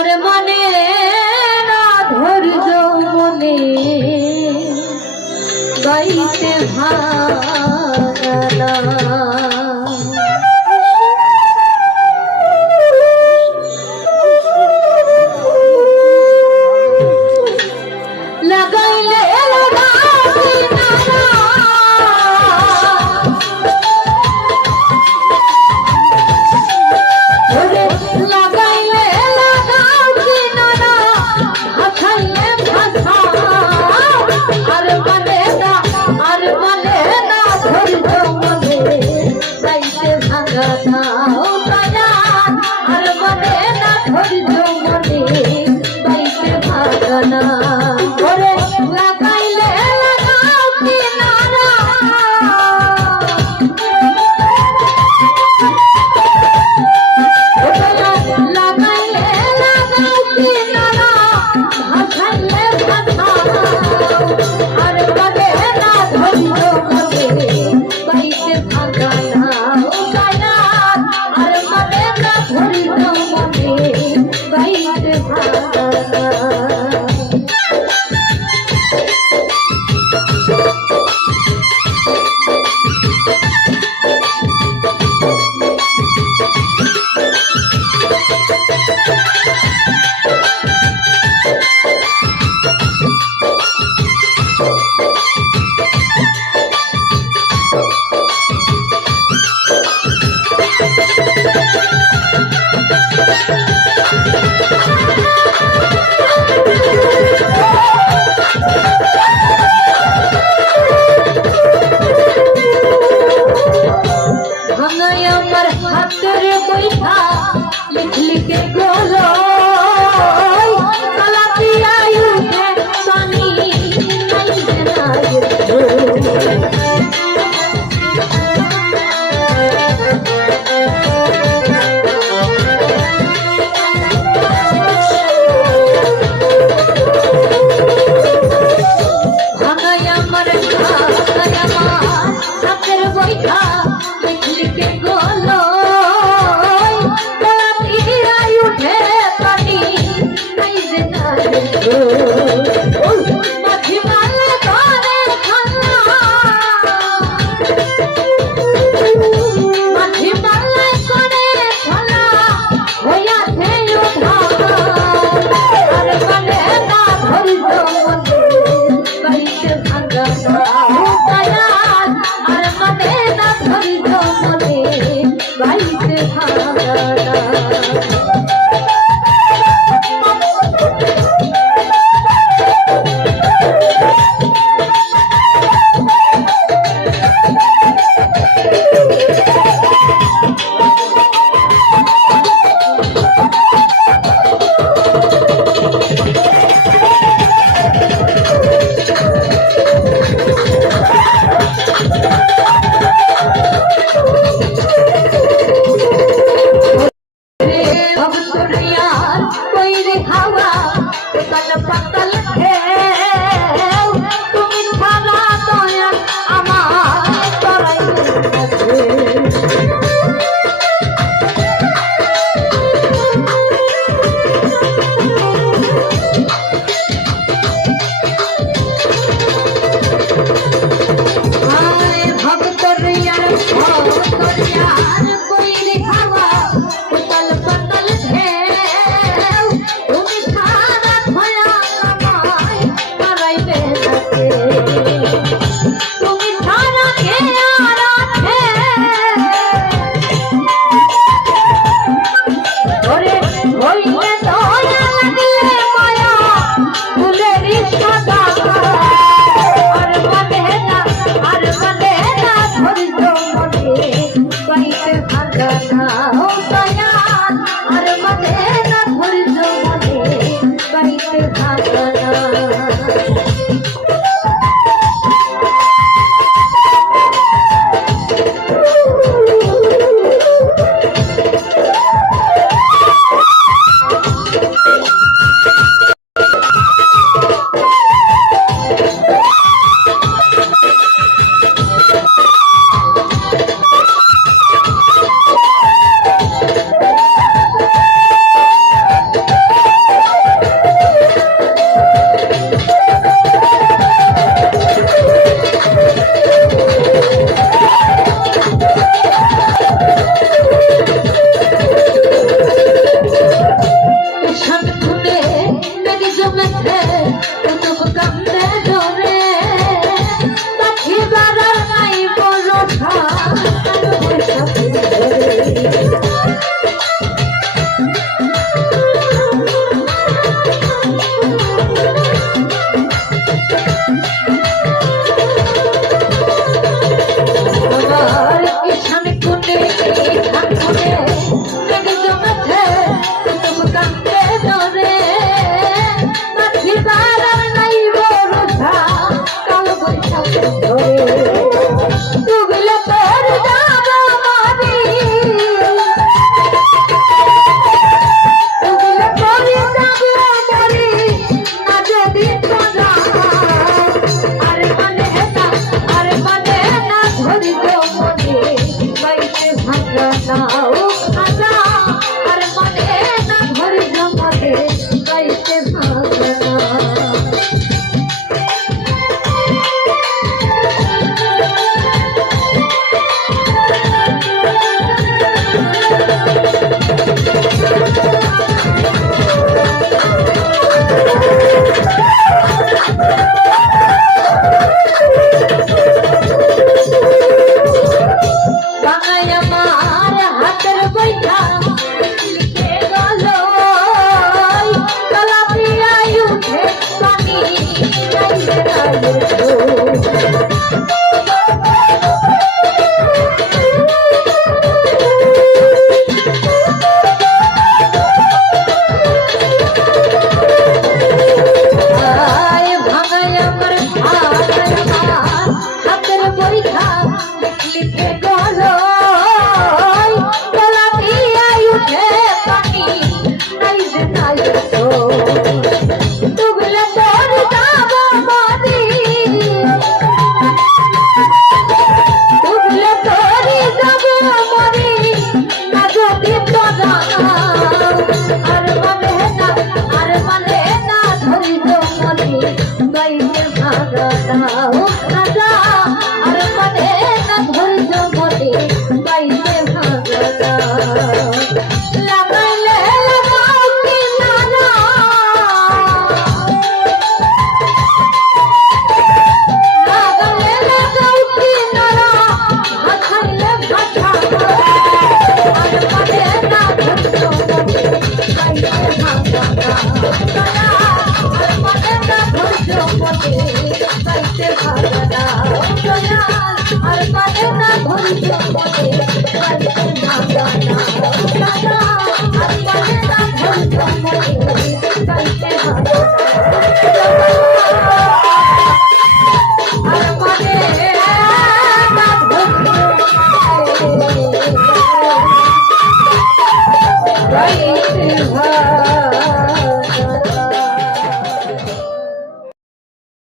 আর মানে না ধৈর্য মনে। গাইতে ভালা Beijo!